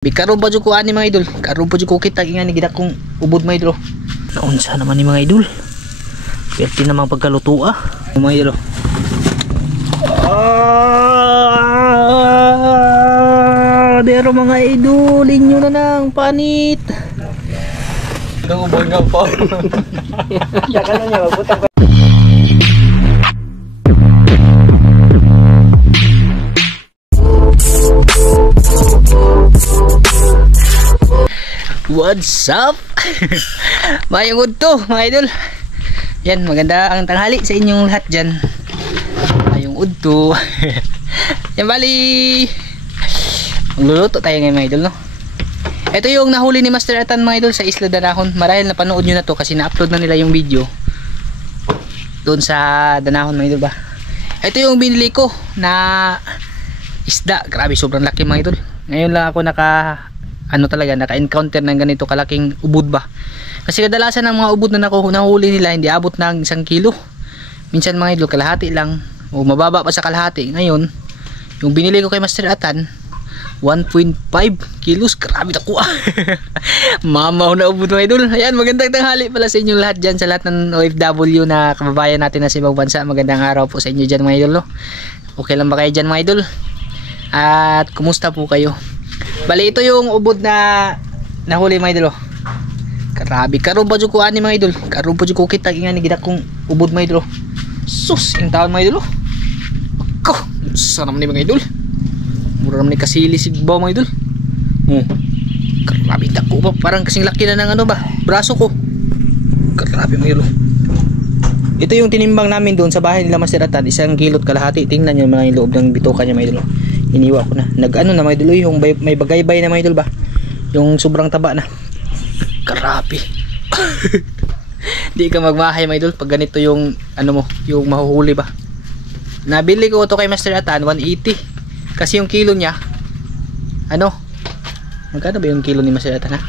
Karon pa jud ko ani mga idol. Karon pa jud ko kita ingani gid akong ubod mga idol. Naunsa naman ni mga idol. Perti namang pagkaluto mga idol. Dero mga idol, inyo na nang panit. Dong ubod nga po. Saka na niya magbuta. What's up? Mayong udto mga idol. Yan, maganda ang tanghali sa inyong lahat dyan. Mayong udto. Yan, bali magluluto tayo ngayon mga idol, no? Ito yung nahuli ni Master Atan mga idol sa Isla Danahon. Marahil napanood nyo na to kasi na-upload na nila yung video doon sa Danahon mga idol ba. Ito yung binili ko na isda. Grabe, sobrang laki mga idol. Ngayon lang ako naka-encounter ng ganito kalaking ubod ba. Kasi kadalasan ng mga ubod na nahuli nila hindi abot ng 1 kilo. Minsan mga idol kalahati lang o mababa pa sa kalahati. Ngayon yung binili ko kay Master Atan 1.5 kilos. Grabe na kuha. Mamaw na ubod mga idol. Ayan, magandang tanghali pala sa inyo lahat dyan, sa lahat ng OFW na kababayan natin na sa ibang bansa. Magandang araw po sa inyo dyan mga idol, no? Okay lang ba kayo dyan mga idol? At kumusta po kayo? Bali, ito yung ubod na nahuli mga idol. Grabe, karon pa jud ko ani mga idol. Karon pa jud ko kita ingani gid akong ubod mga idol. Sus, ing taon mga idol. Ko, sa naman ni mga idol. Mura naman ni kasili sigbaw mga idol. Grabe dako ba, parang kasing laki na ng ano ba, braso ko. Grabe mga idol. Ito yung tinimbang namin doon sa bahay nila Master Atan, 1 kilot kalahati. Tingnan niyo mga loob ng bituka niya mga idol. Iniwa ko na. Nag-ano na mga idol, yung may bagaybay na mga idol ba. Yung sobrang taba na. Grabe. Di ka magmahay mga idol pag ganito yung ano mo, yung mahuhuli ba. Nabili ko ito kay Master Atan 180. Kasi yung kilo niya ano? Magkano ba yung kilo ni Master Atan ha?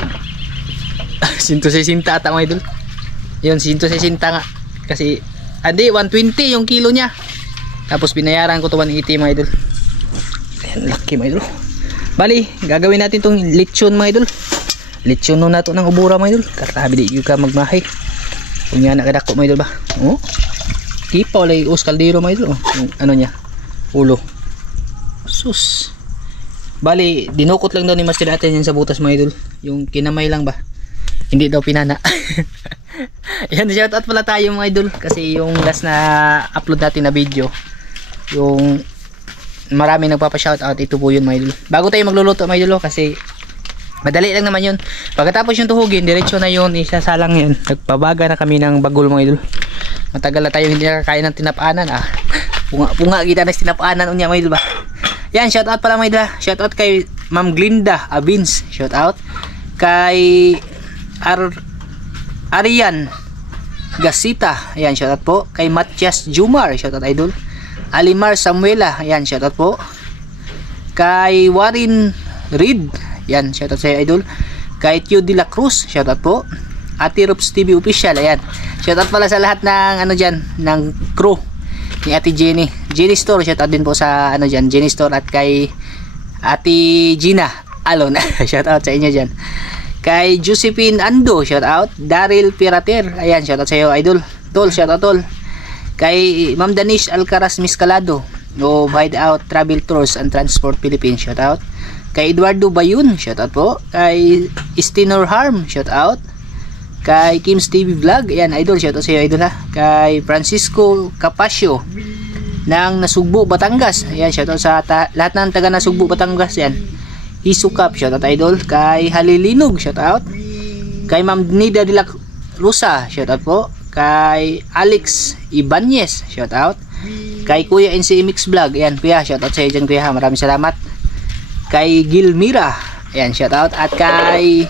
160 ata mga idol. Yun 160 nga. Kasi hindi 120 yung kilo niya. Tapos binayaran ko to 180 mga idol. Ayan, laki mga idol. Bali, gagawin natin tong lechon mga idol. Lechon no nato ng ubura mga idol. Karabi di yung ka magmahay. Kung yan nakadako mga idol ba. Oh, kipaw lay us kaldero mga idol. Yung ano niya, ulo. Sus. Bali, dinukot lang daw ni Master Atan yan sa butas mga idol. Yung kinamay lang ba. Hindi daw pinana. Yan, shoutout pala tayo mga idol. Kasi yung last na upload natin na video, yung maraming nagpapa-shoutout, ito po yun mga idol. Bago tayo magluluto mga idol, kasi madali lang naman yun. Pagkatapos yung tuhugin, diretso na yun, isasalang yun. Nagpabaga na kami ng bagol mga idol. Matagal na tayo hindi nakakain ng tinapaanan. Punga kita na tinapaanan unya mga idol ba. Yan, shoutout pala mga idol. Shoutout kay Ma'am Glinda Abins. Shoutout kay Arian Gasita. Ayan, shoutout po. Kay Matias Jumar. Shoutout idol. Alimar Samuela. Ayan, shoutout po. Kay Warren Reed. Ayan, shoutout sa idol. Kay Tio de la Cruz. Shoutout po. Ate Rups TV Official. Ayan. Shoutout pala sa lahat ng ano dyan, ng crew ni Ate Jenny. Jenny Store. Shoutout din po sa ano dyan, Jenny Store. At kay Ate Gina Alon. Shoutout sa inyo dyan. Kay Josephine Ando, shout out. Daryl Pirater, ayan, shout out sa iyo idol. Tol, shout out tol. Kay Ma'am Danish Alcaraz Miscalado, no Hideout Travel Tours and Transport Philippines, shout out. Kay Eduardo Bayun, shout out po. Kay Istinor Harm, shout out. Kay Kim's TV Vlog, ayan idol, shout out sa iyo idol ha. Kay Francisco Capasio ng Nasugbu, Batangas, ayan, shout out sa lahat ng taga Nasugbu, Batangas, yan. Isukap, shoutout idol. Kay Halilinog, shoutout. Kay Ma'am Nida de la Rosa, shoutout po. Kay Alex Ibanez, shoutout. Kay Kuya NCMX Vlog, ayan kuya, shoutout sa iyo dyan kuya, maraming salamat. Kay Gilmira, ayan, shoutout. At kay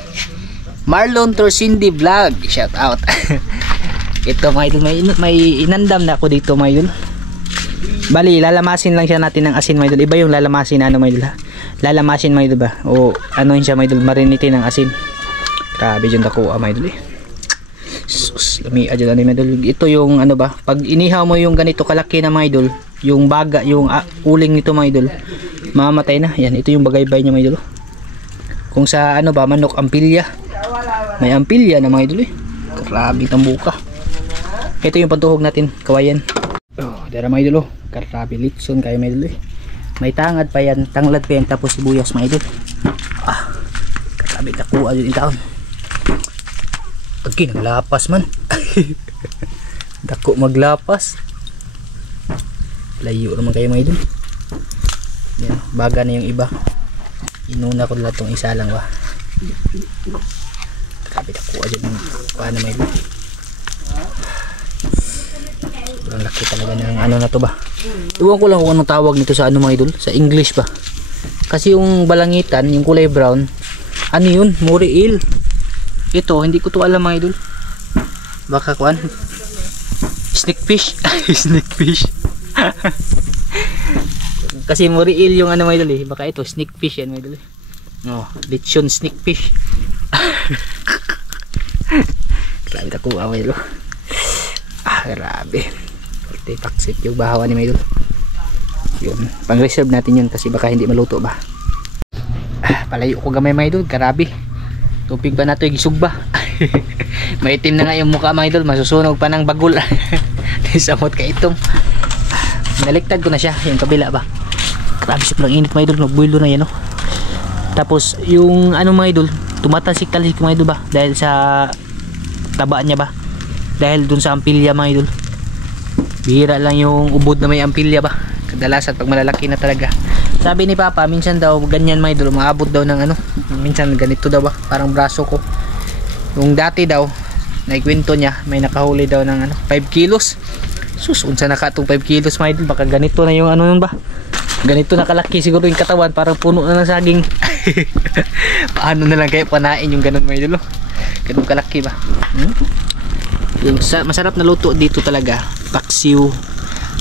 Marlon Torsindi Vlog, shoutout. Ito mga idol, may inandam na ako dito mga idol. Bali, lalamasin lang siya natin ng asin mga idol. Iba yung lalamasin na ano mga idol ha. Lalamasin mga idol ba? O ano yun siya mga idol, marinitin ng asin. Grabe dyan dako mga idol eh. Sus, lami adyan mga idol. Ito yung ano ba, pag inihaw mo yung ganito kalaki na mga idol, yung baga, yung uling nito mga idol, mamamatay na. Yan, ito yung bagaybay niya mga idol. Kung sa ano ba, manok ampilya. May ampilya na mga idol eh. Grabe tambuka. Ito yung pantuhog natin, kawayan. Oh, dara mga idol oh. Grabe litson kayo mga idol eh. May tangad pa yan, tanglad pa yan, tapos sibuyas mga idol. Grabe nakuha yun yung taon. Okay, naglapas man. Dako maglapas. Layo naman kayo mga idol. Yan, baga na yung iba. Inuna ko lang itong isa lang ba. Grabe nakuha dyan yung paano mga idol. Sobrang laki talaga ng ano na to ba. Iwan ko lang kung anong tawag nito sa ano mga idol. Sa English ba. Kasi yung balangitan, yung kulay brown, ano yun? Muriil. Ito, hindi ko to alam mga idol. Baka kuan? Snake fish. Snake fish. Kasi muriil yung ano mga idol eh. Baka ito, snake fish yan mga idol eh. Oh, lechon snake fish. Grabe ako mga idol. Grabe. Ito paksit yung bahawan ni mga idol. Yun, pang reserve natin yun kasi baka hindi maluto ba. Palayo ko gamay mga idol, grabe. Tupig pa nato yung gisugba. Maitim na nga yung mukha mga idol, masusunog pa ng bagul. Samot ka itong. Naliktad ko na siya, yung kabila ba. Grabe sobrang init mga idol, nagbuilo na yan oh. Tapos yung ano mga idol, tumatalsik-talsik mga idol ba, dahil sa taba niya ba. Dahil dun sa ampilya mga idol. Bihira lang yung ubod na may ampilya ba. Kadalasan pag malalaki na talaga. Sabi ni Papa, minsan daw ganyan mga idol, maabot daw ng ano, minsan ganito daw ba, parang braso ko. Yung dati daw, naikwento niya, may nakahuli daw ng ano, 5 kilos. Sus, unsa na ka itong 5 kilos mga idol, baka ganito na yung ano yun ba. Ganito na kalaki siguro yung katawan, parang puno na ng saging. Paano na lang kayo panain yung ganun mga idol. Ganun kalaki ba. Yung masarap na luto dito talaga, paksiw,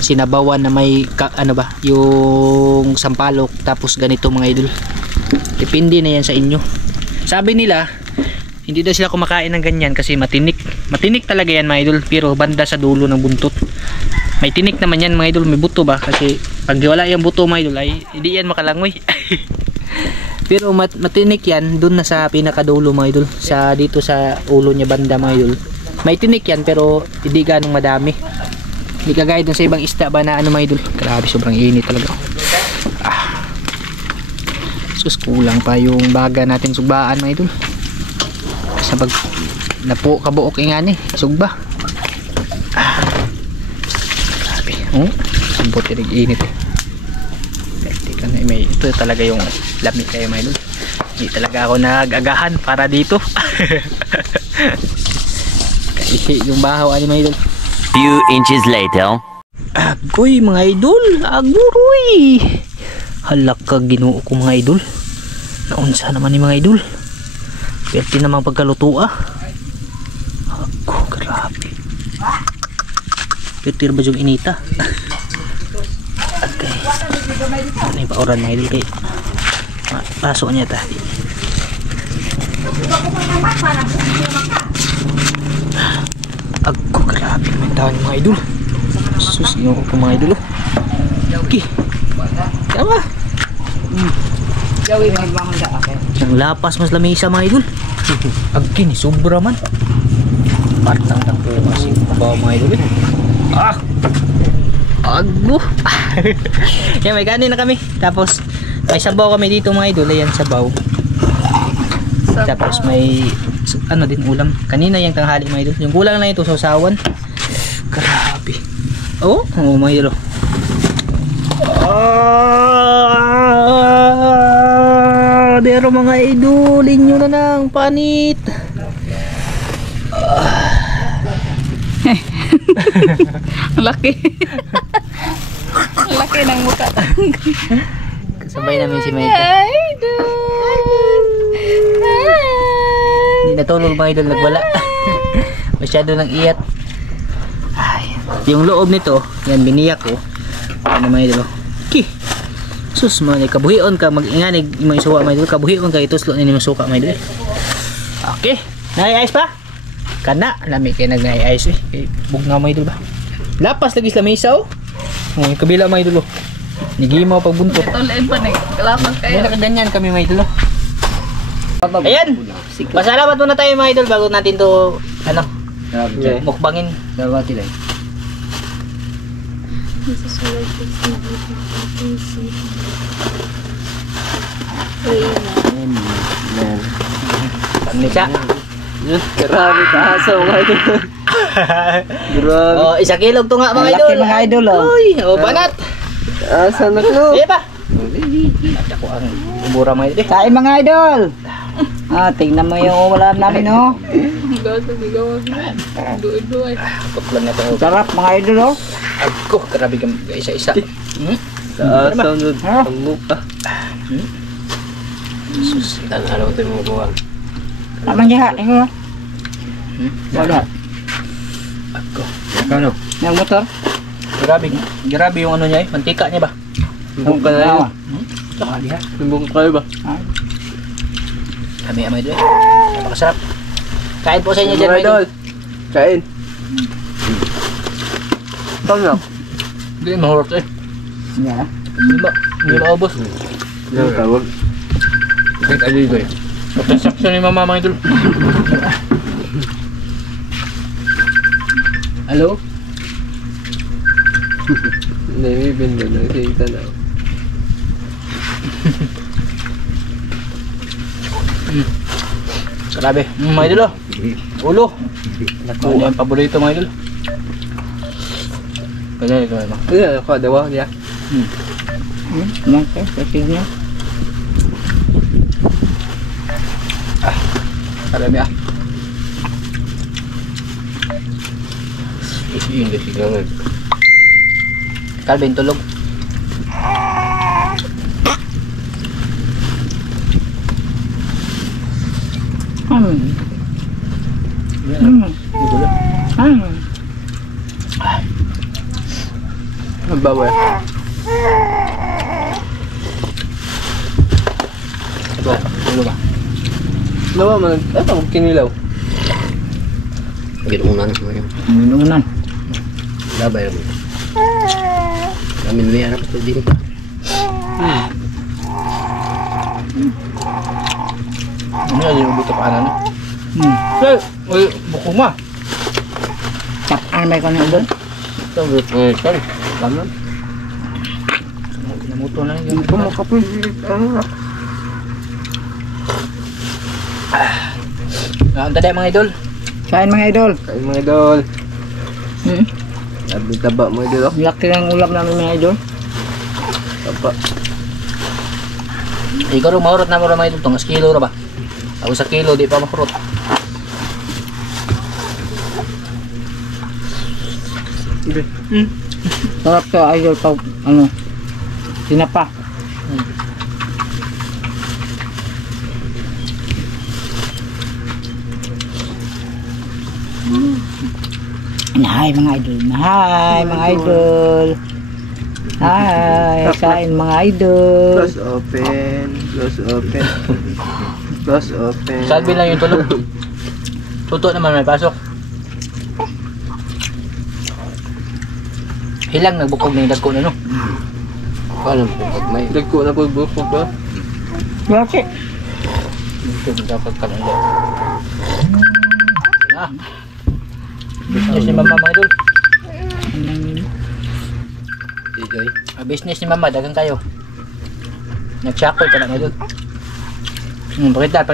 sinabawan na may ano ba, yung sampalok, tapos ganito mga idol. Depende na yan sa inyo. Sabi nila hindi daw sila kumakain ng ganyan kasi matinik. Matinik talaga yan mga idol, pero banda sa dulo ng buntot. May tinik naman yan mga idol, may buto ba, kasi pag wala yung buto mga idol ay hindi yan makalangoy. Pero matinik yan dun na sa pinakadulo mga idol, sa dito sa ulo niya banda mga idol. May tinik yan pero hindi ganong madami. Hindi kagaya dun sa ibang isda ba na ano mga idol. Grabe sobrang init talaga. Sus, kulang pa yung baga natin sugbaan mga idol. Sa pag napo kabuok nga ni sugba. Grabe. Sambot yung init eh. May ito talaga yung lamig kayo mga idol. Hindi talaga ako nag-agahan para dito. Kasi yung bahaw ani mga idol. Few inches later. Agoy mga idol, aguroy. Halak ka Ginoo ko mga idol. Naunsa naman ni mga idol. Pwerte namang pagkaluto ah. Ako, grabe. Pwerte ba yung inita? Okay. Ano yung pauran mga idol kay pasok niya tadi. Ako, grabe naman taon mga idol. Sus, yung ko mga idol. Okay. Tama. Ang lapas mas lamisa mga idol. Agki ni sobra man. Partang na po kasi bawa mga idol. Agbo. Yan, may kanin na kami. Tapos may sabaw kami dito mga idol. Ayan, sabaw. Tapos may ano din ulam. Kanina yung tanghali mga idol. Yung kulang lang ito sa usawan. Grabe. Oh, mga idol. Dero mga idol, inyo na ng panit. Laki. Laki ng mukha. Kasabay namin si Maika. Hindi natulog mga idol, nagwala. Masyado nang iyat. Ay, yung loob nito, yan biniyak ko. Ano mga idol. Okay. Sus mo ni kabuhion ka mag-inganig mo isuwa mga idol, kabuhion ka ituslo ni masuka mga idol. Okay. Nai-ice pa? Kana, lami kay nag-nai-ice eh. Kay bugnaw mga idol ba? Lapas lagi sa mesa oh. Yung kabila mga idol. Nigimaw pag buntot. Tuloy pa na kalapas kayo. May nakaganyan kami mga idol. Ayan. Pasalamat muna tayo mga idol bago natin to ano, mukbangin. Panisa. Grabe kaso mga idol. Grabe. Oh, 1 kilog to nga mga idol. Malaki, mga idol, oh. Uy, oh banat. Asa na ko? Di ba? At ako ang umura mga idol. Kain mga idol. Tingnan mo yung ulam namin, oh. Tuklan na to. Sarap mga idol, oh. Agko, grabe ka isa-isa. Asa na ang mukha. Sus, ano ito mo buwang. Tama niya, ikaw. Wala. Agko. Kano? Yung motor. Grabe yung ano niya eh, mantika niya ba? Sumbong ka na yun. Saka diha. Sumbong kayo ba? Kami amay doon. Napakasarap. Kain po sa inyo dyan Mga mga idol. idol. Kain. Tama. Hindi, mahurot eh. Yeah. Hindi maubos. Yung tawag. Kahit aligo eh. Pagkasakso ni mama mga idol. Hello? Hindi, may benda na. Kita na. Grabe. Mga idol oh. Ulo. Ano yung paborito mga idol? Kanya ito mga. Ano ako, dawa niya. Yan, kasig niya. Karami ah. Isi yung gasigangan. Calvin tulog. Ang bawa. Ito, ulo ba? Dawa man. Ito, kinilaw. Ginuunan mo yun. Minunan. Labay naman. Namin may harap ito din. Ano yung ubuto pa ano? Sir, uy, buko ma. Ano may kanin doon? Ito, sorry. Tama. Namuto na yun. Ang tada mga idol. Kain mga idol. Kain mga idol. Sabi taba mga idol. Oh. Laki ng ulam namin mga idol. Taba. Ikaw rin mahurot na mo rin mga idol. Tungas kilo ra ba? Ako sa kilo, di pa mahurot. Sarap to idol pag ano. Tinapa. Hi mga idol. Hi mga idol. Hi, kain mga idol. Close open. Close open. Close open. Salvi lang yung tulog. Tuto naman may pasok. Hilang nagbukog na yung dagko na no. Alam po pag may Dagko na po buko ba? Bakit? Ito dapat ka lang. Ah. Business ni mama mga idol. Joy. Business ni mama, dagang kayo. Nag-shackle ka lang idol. Pakita.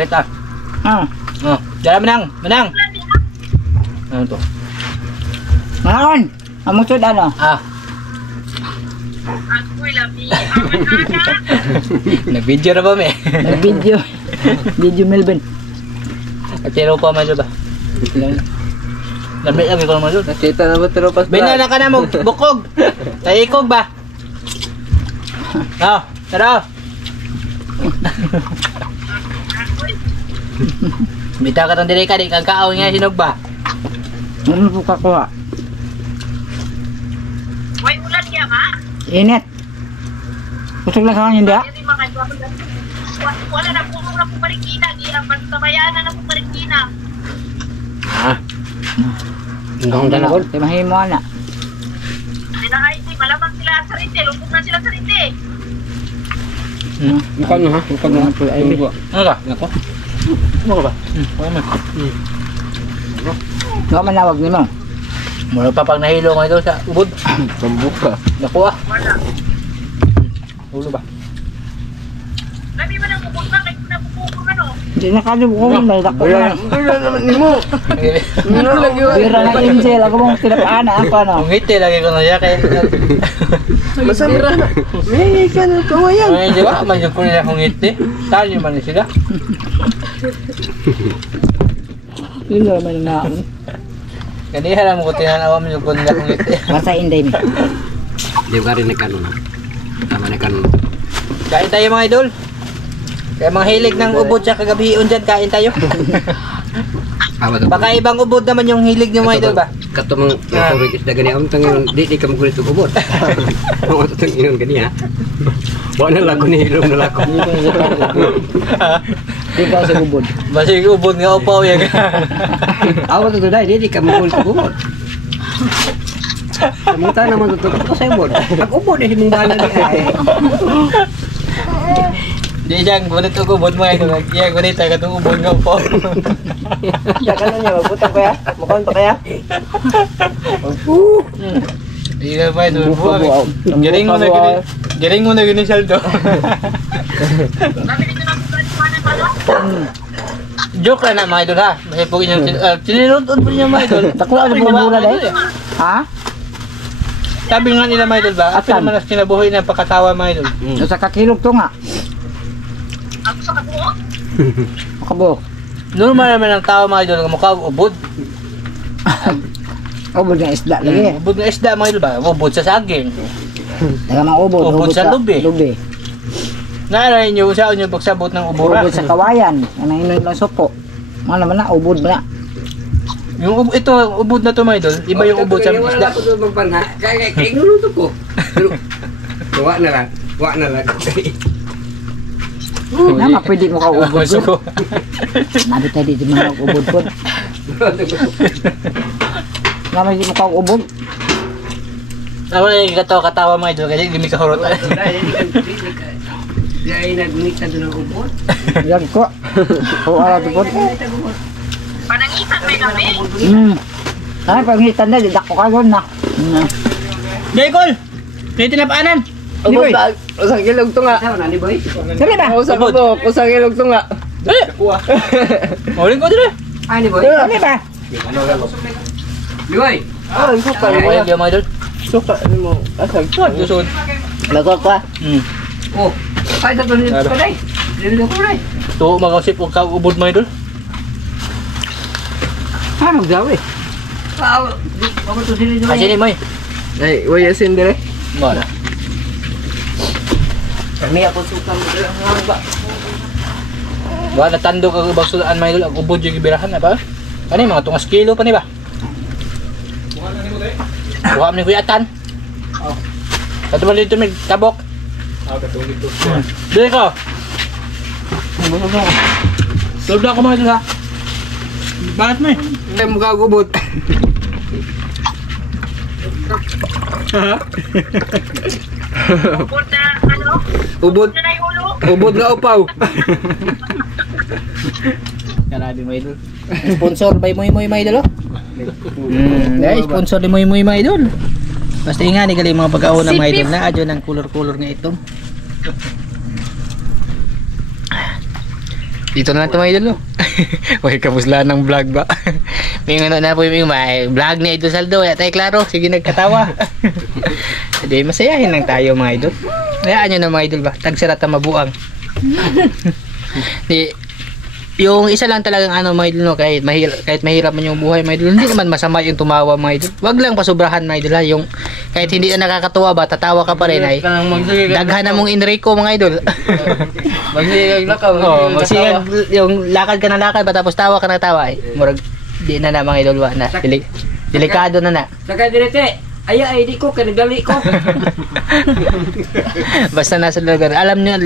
Oh, dala menang. Ano to? Ngayon, amusod ano? Ah. Nag-video na ba me? Nag-video. Video Melvin. Atiro pa man ba? Lamit lagi ko naman doon. Nakita na ba tiro pas? Binala ka na mo, bukog. Taikog ba? No, tara. Bita ka tong diri ka, di kang kaaw nga sinog ba? Ano po kakuha? Way ulan kaya ma? Init. Kusog lang sa kanya, hindi ah? Hindi wala na puno na po marikina. Di ang pagkabayanan na po marikina. Hanggang dalawa. Timahin mo na. Dinahay si malamang sila sa rite. Lumpog na sila sa rite. Bukan ha? Bukan Ano po ay Ano ka? Ako? Ano ka ba? Nga manawag ni mo. Mula pa pag nahilo mga idol sa ubod. Pambuka. Nakuha. Wala. Ulo ba? Labi ba nang pupunta? Kahit na pupunta no? Hindi na kanya ko may dako na. Wala naman ni mo. Bira na Angel, ako mong tinapaan na ako no. Ang ngiti lagi ko na siya kaya. Masabra na. May ka na kawayan. Ay, di ba? Medyo ko nila kung ngiti. Saan yung mali sila? Yun naman nga. Kanihan lang ko tinanawa medyo ko nila kung ngiti. Masa inday mi. Di ba rin nagkanon na? Tama nagkanon. Kain tayo mga idol. Kaya mga hilig ng ubod sa kagabihion dyan, kain tayo. Baka ibang ubod naman yung hilig nyo mga idol ba? Katumang turig isda gani ang tangin di ka magulit og ubod. Ang atong ingon gani ha. Wa na lang ko ni hilom na lako. Di ka sa gubod. Basig ubod nga upaw yan. Awa to dai di ka magulit og ubod. Kamuta naman to ko sa ubod. Pag ubod eh mong bala di ay. Di dyan, gulit og ubod mga idol. Iya, gulit ay katong ubod nga upaw. Yakan na niya. Magbutang kaya? Mukhang to kaya? Di na mga idol. Galing mo na gini saldo. Labi dito na pupunta pa no? Joke lang na mga idol ha. Kasi po inyong sinilunod po niya mga idol. Takla ang mura dai. Ha? Sabi nga nila mga idol ba? Ato Asan? naman ang kinabuhi ng pagkatawa mga idol. Sa kakilog to nga. Ako sa kabuo. Makabo. Normal naman ang tao mga idol. Mukha ubod. Ubod nga isda lagi. Ubod ng isda mga idol ba? Ubod sa saging. Daga mga ubod. Ubod sa lubi. Lubi. Naalala niyo sa inyo pagsabot ng ubura. Ubod sa kawayan. Ano yun lang suko. Mga naman na, ubod ba na? Yung ito, ubod na to mga idol. Iba yung ubod sa isda. Ko to magpanha. Kaya nuluto ko. Wa na lang. Wa na lang. Nama pwede mo ka ubod Gusto ko. ko. Nabi tayo dito mga ubod ko. Nama hindi mo ka ubod. Ako na yung katawa mga idol. Kasi hindi may kahurot. Di ay nagmita doon ng ubod. Yan ko. O ara to po. Panangitan may labi. Ay, pangitan na, didak ko kayo na. Jacob! May tinapaanan! Ubod ba? Usang ilog to nga. Sao na ni boy? Sabi ba? Usang ubod. Usang ilog to nga. Eh! Mauling ko din eh! Ay ni boy. Sabi ba? Ni boy. Ah, ang suka. Ay, hindi mga idol. Suka. Ano mo? Asag. Lusod. Lagot ka. Oh. Ay sa tunin ko dai. Dili ko dai. Ito, mag-usip o ubod mga idol. Ano gawi? Ako to sila Kasi ni Moy. Ay, wayasin dire. Wala. Kami ako suka mo lang ba. Wala natando ka ibang sulaan mga idol. Ang ubod yung ibirahan na ba? Ano yung mga tungas kilo pa ni ba? Buha mo ni Kuya Atan. Kato ba dito may tabok? Dili ko. Tulog na ako mga idol ha. Bakit mo eh? Ay mukha ubod. Ubod na ano? Ubod. Na yung ulo. Ubod na upaw. Grabe mga idol. Sponsor by Moy Moy mga idol oh. Guys, sponsor ni Moy Moy mga idol. Basta nga ni galing mga pagkauna mga idol na adyo ng color-color nga itong. Dito na lang ito mga idol oh. Huwag kabusla ng vlog ba? May ano na po yung may vlog ni Idol Saldo. Kaya tayo klaro, sige nagkatawa. Hindi, masayahin lang tayo mga idol. Hayaan nyo na mga idol ba? Tagsarat ang mabuang. Di, yung isa lang talagang ano mga idol no, kahit mahirap man yung buhay mga idol, hindi naman masama yung tumawa mga idol. Wag lang pasubrahan mga idol ha, yung kahit hindi na nakakatuwa ba, tatawa ka pa rin ay daghan na mong Enrico mga idol. Magsigag na ka. Magsigag yung lakad ka na lakad ba tapos tawa ka na tawa ay murag di na mga idol wa na. Delikado na. Saka direte. Ay di ko kanagali ko. Basta nasa lugar. Alam niyo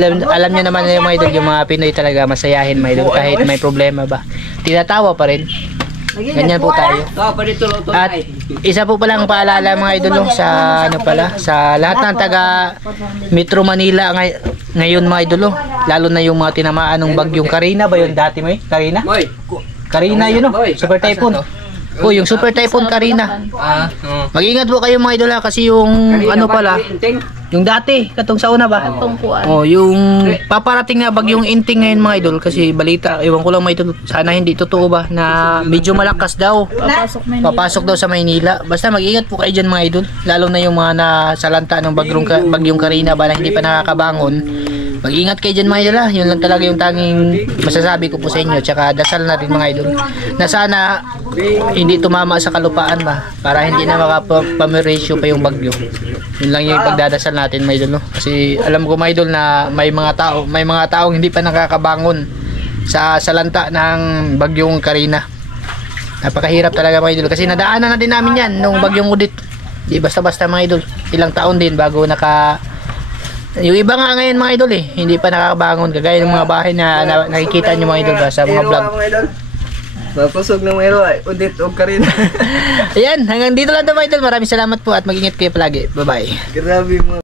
naman yung mga idol, yung mga Pinoy talaga masayahin mga idol kahit may problema ba. Tinatawa pa rin. Ganyan po tayo. Oh, pa dito luto At isa po palang paalala mga idol sa ano pala, sa lahat ng taga Metro Manila ngayon mga idol, lalo na yung mga tinamaan ng bagyong Karina ba yun dati mo eh? Karina? Boy. Karina yun Super Typhoon. Oh, yung Super Typhoon Karina. Mag-ingat po kayo mga idol kasi yung ano pala, yung dati, katong sa una ba? Oh, yung paparating na bagyong Inting ngayon mga idol kasi balita, ewan ko lang mga idol, sana hindi totoo ba na medyo malakas daw. Papasok daw sa Maynila. Basta mag-ingat po kayo dyan mga idol, lalo na yung mga nasalanta ng bagyong Karina ba na hindi pa nakakabangon. Mag-ingat kayo dyan mga idol. Yun lang talaga yung tanging masasabi ko po sa inyo. Tsaka dasal na rin mga idol na sana hindi tumama sa kalupaan ba para hindi na makapamirasyo pa yung bagyo. Yun lang yung pagdadasal natin mga idol. Kasi alam ko mga idol na may mga taong hindi pa nakakabangon sa salanta ng bagyong Karina. Napakahirap talaga mga idol kasi nadaanan na din namin yan nung bagyong Udit. Di basta-basta mga idol. Ilang taon din bago yung iba nga ngayon mga idol hindi pa nakakabangon kagaya ng mga bahay na nakikita nyo mga idol ba sa mga vlog. Papasok ng mayro ay Udit o Karina. Ayan, hanggang dito lang ito mga idol. Maraming salamat po at mag-ingat kayo palagi. Bye bye. Grabe mo.